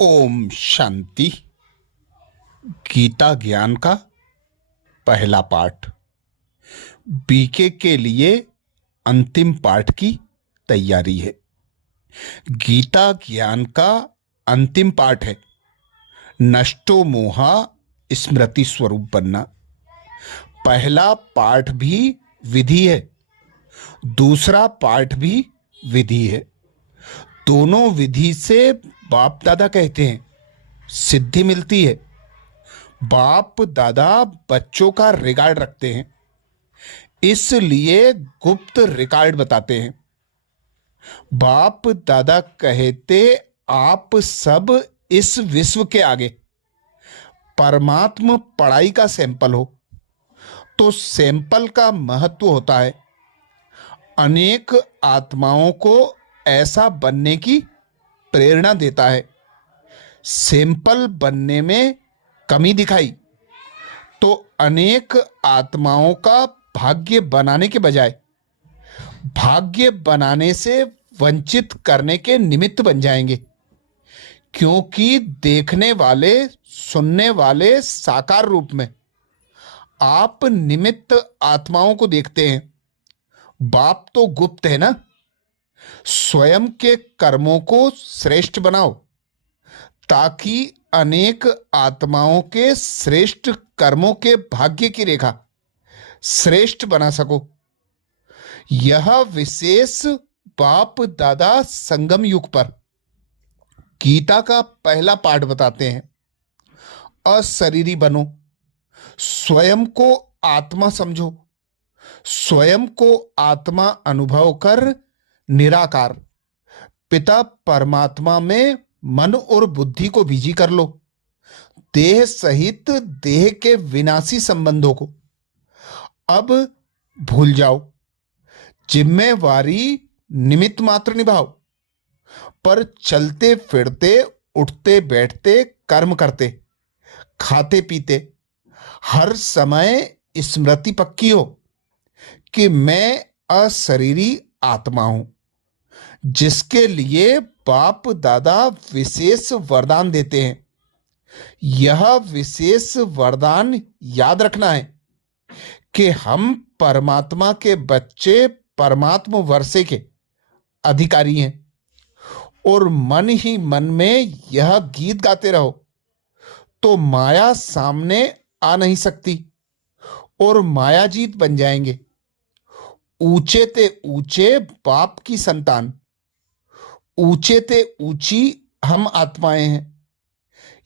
ओम शांति। गीता ज्ञान का पहला पाठ बीके के लिए अंतिम पाठ की तैयारी है। गीता ज्ञान का अंतिम पाठ है नष्टो मोहा स्मृति स्वरूप बनना। पहला पाठ भी विधि है, दूसरा पाठ भी विधि है। दोनों विधि से बाप दादा कहते हैं सिद्धि मिलती है। बाप दादा बच्चों का रिकॉर्ड रखते हैं, इसलिए गुप्त रिकॉर्ड बताते हैं। बाप दादा कहते आप सब इस विश्व के आगे परमात्मा पढ़ाई का सैंपल हो, तो सैंपल का महत्व होता है। अनेक आत्माओं को ऐसा बनने की प्रेरणा देता है। सैंपल बनने में कमी दिखाई तो अनेक आत्माओं का भाग्य बनाने के बजाय भाग्य बनाने से वंचित करने के निमित्त बन जाएंगे, क्योंकि देखने वाले सुनने वाले साकार रूप में आप निमित्त आत्माओं को देखते हैं। बाप तो गुप्त है ना। स्वयं के कर्मों को श्रेष्ठ बनाओ ताकि अनेक आत्माओं के श्रेष्ठ कर्मों के भाग्य की रेखा श्रेष्ठ बना सको। यह विशेष बाप दादा संगम युग पर गीता का पहला पाठ बताते हैं। अशरीरी बनो, स्वयं को आत्मा समझो, स्वयं को आत्मा अनुभव कर निराकार पिता परमात्मा में मन और बुद्धि को बिजी कर लो। देह सहित देह के विनाशी संबंधों को अब भूल जाओ। जिम्मेवारी निमित्त मात्र निभाओ, पर चलते फिरते उठते बैठते कर्म करते खाते पीते हर समय स्मृति पक्की हो कि मैं अशरीरी आत्मा हूं, जिसके लिए बाप दादा विशेष वरदान देते हैं। यह विशेष वरदान याद रखना है कि हम परमात्मा के बच्चे परमात्मा वर्षे के अधिकारी हैं, और मन ही मन में यह गीत गाते रहो तो माया सामने आ नहीं सकती और मायाजीत बन जाएंगे। ऊंचे ते ऊंचे बाप की संतान, ऊंचे ते ऊंची हम आत्माएं हैं।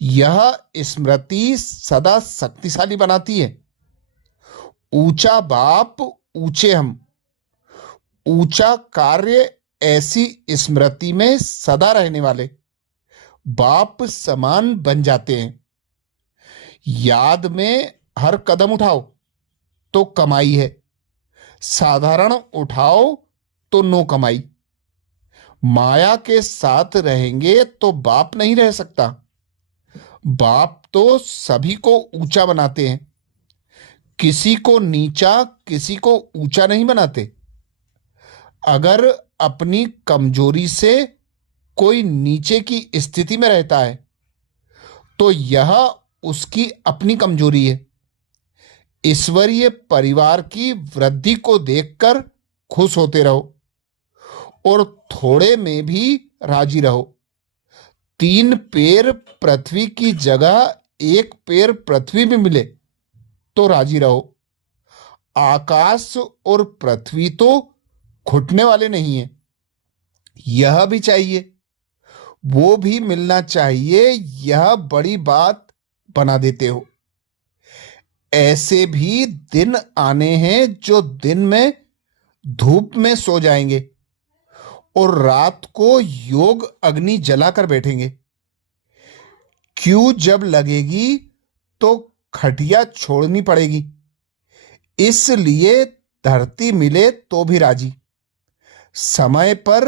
यह स्मृति सदा शक्तिशाली बनाती है। ऊंचा बाप ऊंचे हम, ऊंचा कार्य ऐसी स्मृति में सदा रहने वाले बाप समान बन जाते हैं। याद में हर कदम उठाओ तो कमाई है, साधारण उठाओ तो नो कमाई। माया के साथ रहेंगे तो बाप नहीं रह सकता। बाप तो सभी को ऊंचा बनाते हैं, किसी को नीचा किसी को ऊंचा नहीं बनाते। अगर अपनी कमजोरी से कोई नीचे की स्थिति में रहता है तो यह उसकी अपनी कमजोरी है। ईश्वरीय परिवार की वृद्धि को देखकर खुश होते रहो और थोड़े में भी राजी रहो। 3 पैर पृथ्वी की जगह 1 पैर पृथ्वी में मिले तो राजी रहो। आकाश और पृथ्वी तो घुटने वाले नहीं है, यह भी चाहिए, वो भी मिलना चाहिए, यह बड़ी बात बना देते हो। ऐसे भी दिन आने हैं जो दिन में धूप में सो जाएंगे और रात को योग अग्नि जलाकर बैठेंगे। क्यों जब लगेगी तो खटिया छोड़नी पड़ेगी, इसलिए धरती मिले तो भी राजी। समय पर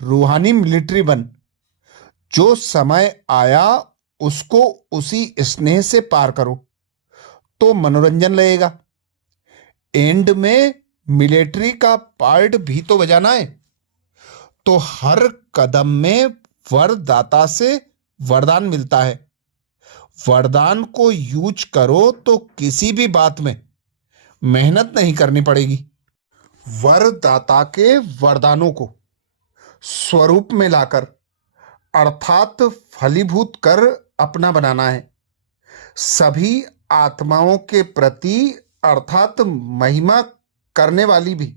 रूहानी मिलिट्री बन, जो समय आया उसको उसी स्नेह से पार करो तो मनोरंजन लगेगा। एंड में मिलिट्री का पार्ट भी तो बजाना है, तो हर कदम में वरदाता से वरदान मिलता है। वरदान को यूज करो तो किसी भी बात में मेहनत नहीं करनी पड़ेगी। वरदाता के वरदानों को स्वरूप में लाकर अर्थात फलीभूत कर अपना बनाना है। सभी आत्माओं के प्रति अर्थात महिमा करने वाली भी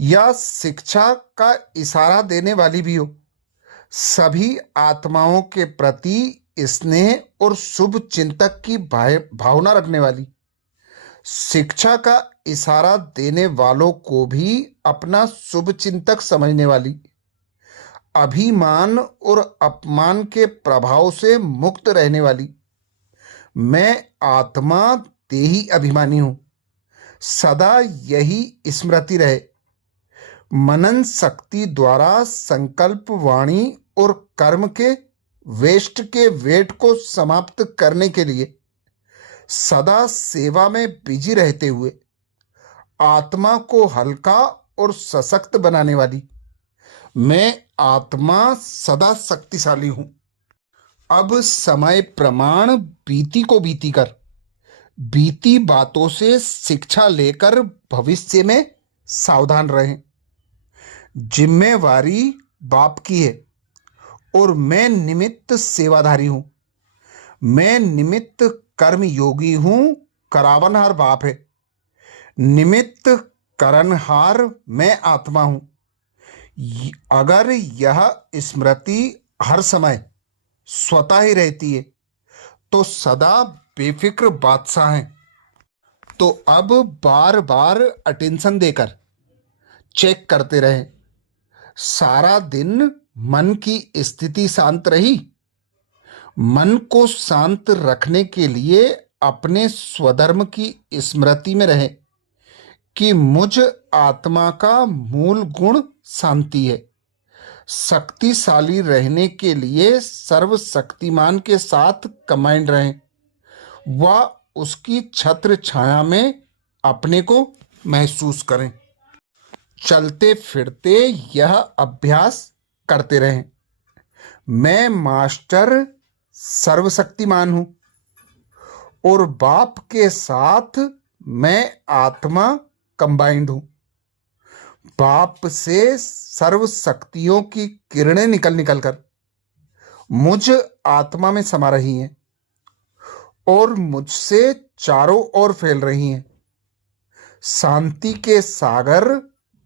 या शिक्षा का इशारा देने वाली भी हो, सभी आत्माओं के प्रति स्नेह और शुभ चिंतक की भावना रखने वाली, शिक्षा का इशारा देने वालों को भी अपना शुभ चिंतक समझने वाली, अभिमान और अपमान के प्रभाव से मुक्त रहने वाली, मैं आत्मा देही अभिमानी हूं, सदा यही स्मृति रहे। मनन शक्ति द्वारा संकल्प, वाणी और कर्म के वेस्ट के वेट को समाप्त करने के लिए सदा सेवा में बिजी रहते हुए आत्मा को हल्का और सशक्त बनाने वाली, मैं आत्मा सदा शक्तिशाली हूं। अब समय प्रमाण बीती को बीती कर, बीती बातों से शिक्षा लेकर भविष्य में सावधान रहें। जिम्मेवारी बाप की है और मैं निमित्त सेवाधारी हूं। मैं निमित्त कर्म योगी हूं, करावनहार बाप है। निमित्त करणहार मैं आत्मा हूं। अगर यह स्मृति हर समय स्वतः ही रहती है तो सदा बेफिक्र बादशाह हैं। तो अब बार बार अटेंशन देकर चेक करते रहें, सारा दिन मन की स्थिति शांत रही। मन को शांत रखने के लिए अपने स्वधर्म की स्मृति में रहें कि मुझ आत्मा का मूल गुण शांति है। शक्तिशाली रहने के लिए सर्वशक्तिमान के साथ कंबाइंड रहें, वह उसकी छत्र छाया में अपने को महसूस करें। चलते फिरते यह अभ्यास करते रहें, मैं मास्टर सर्वशक्तिमान हूं और बाप के साथ मैं आत्मा कंबाइंड हूं। बाप से सर्व शक्तियों की किरणें निकल निकल कर मुझ आत्मा में समा रही हैं और मुझसे चारों ओर फैल रही हैं। शांति के सागर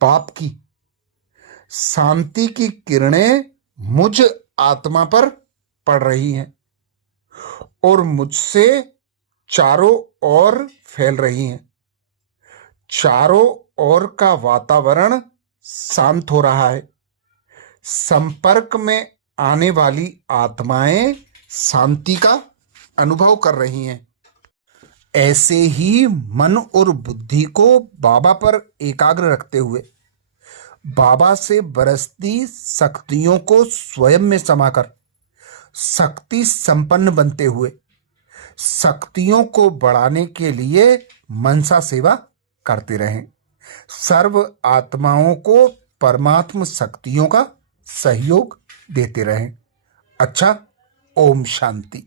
बाप की शांति की किरणें मुझ आत्मा पर पड़ रही हैं और मुझसे चारों ओर फैल रही हैं। चारों ओर का वातावरण शांत हो रहा है। संपर्क में आने वाली आत्माएं शांति का अनुभव कर रही हैं। ऐसे ही मन और बुद्धि को बाबा पर एकाग्र रखते हुए बाबा से बरसती शक्तियों को स्वयं में समाकर शक्ति संपन्न बनते हुए शक्तियों को बढ़ाने के लिए मनसा सेवा करते रहें। सर्व आत्माओं को परमात्म शक्तियों का सहयोग देते रहें। अच्छा, ओम शांति।